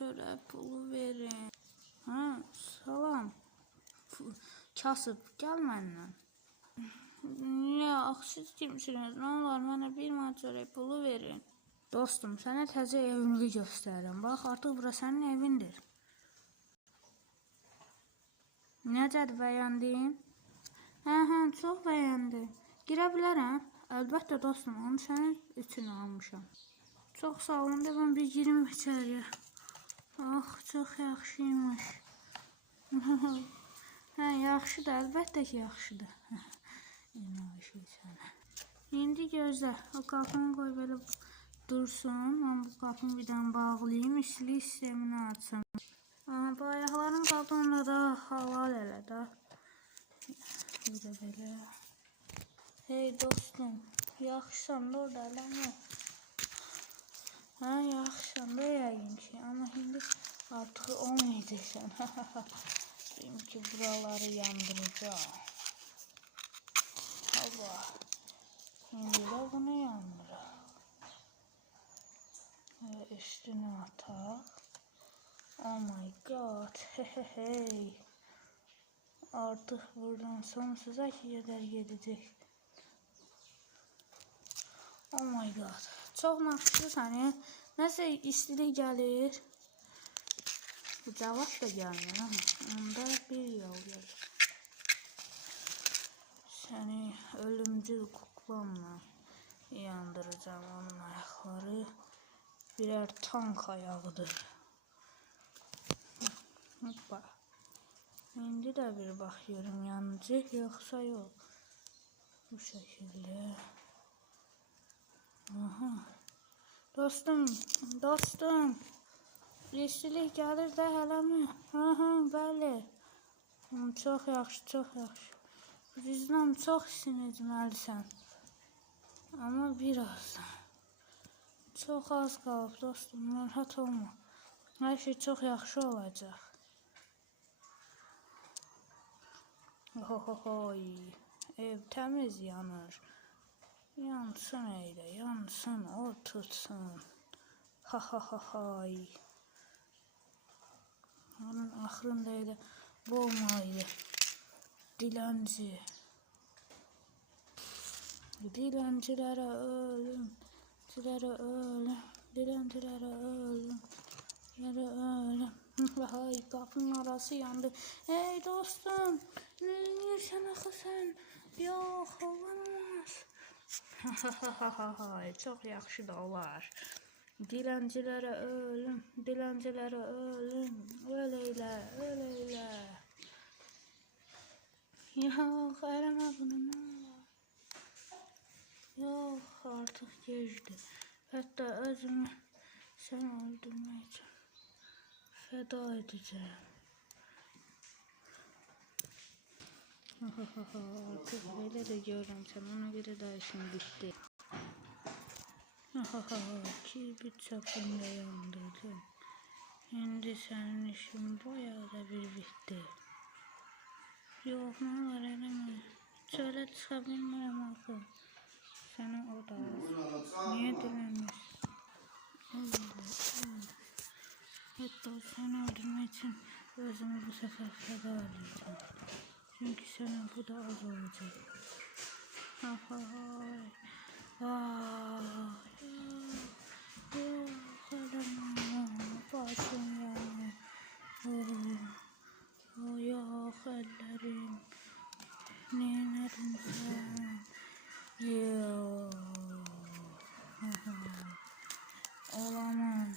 çörək pulu verin. Hə, salam. Kasıb, gəl məndən. Niyə, axı siz kimsiniz? Nə olar, mənə 1 manat çörək pulu verin. Dostum, sənə təzə evimi göstərirəm. Bax, artıq bura sənin evindir. Necədir, bəyəndin? Hə, çox bəyəndim. Girə bilərəm? Əlbəttə dostum, onu sənin üçün almışam. Çox sağ olun, da mən bir girim içəriyə. Çox yaxşıymış. Hə, yaxşıdır, əlbəttə ki, yaxşıdır. İndi gözlə, o qapını qoy belə dursun. Mən bu qapını bir dənə bağlayayım, işçilik sistemini açım. Bu ayaqların qaldığında da halal elə də. Belə. Hey dostum, yaxşısan da orada eləmə. Hə, yaxşısan da yəqin ki, amma indi artıq olmayacaqsan. Deyim ki, buraları yandıracaq. Hava, indi də bunu yandıraq. Üstünü ataq. Oh my god, hey. Artıq buradan sonsuza qədər gedəcək. Oh my god. Çox naxışlı səni. Nəsə istilik gəlir. Bu cavab da gəlmir. Onda bir yol gəlir. Səni ölümcül kuklamla yandıracağım. Onun ayaqları birər tank ayağıdır. Hoppa. İndi də bir baxıyorum, yanacaq yoxsa yox. Bu şəkildə. Aha. Dostum. İstilik gəlir də hələmi? Bəli. Çox yaxşı. Bizdən çox sinəcməlisən. Amma birazdan. Çox az qalıb dostum, narahat olma. Hər şey çox yaxşı olacaq. Ev təmiz yanır. Yansın elə, yansın, o tutsun. Onun axırında elə boğmaydı. Dilənci. Diləncilərə ölüm. Diləncilərə ölüm. Qapının arası yandı. Hey dostum, nə edirsən axı sən? Yox, olamaz. Çox yaxşı da olar. Diləncilərə ölüm. Öl elə. Yox, eləmə bunu, nə olar? Yox, artıq gecdir. Hətta özümü sən öldürmək üçün fəda edəcəyim. Artıq belə də görürəm sən, ona görə də işin bitdi. Kirbit çapında yandırdım. İndi sənin işin bayağı da bir bitdi. Yox, nə var, eləmə. Çölə çıxa bilmirəm axı. Sənə o da az. Niyə dilənmirsən? Hətta səni öldürmək üçün özümü bu səfər fəda edəcəm. Çünki sənə bu da az olacaq. Yox, eləmə. Başım yanır. Yox, əllərim. Neynədin sən? Yox. Olamaz.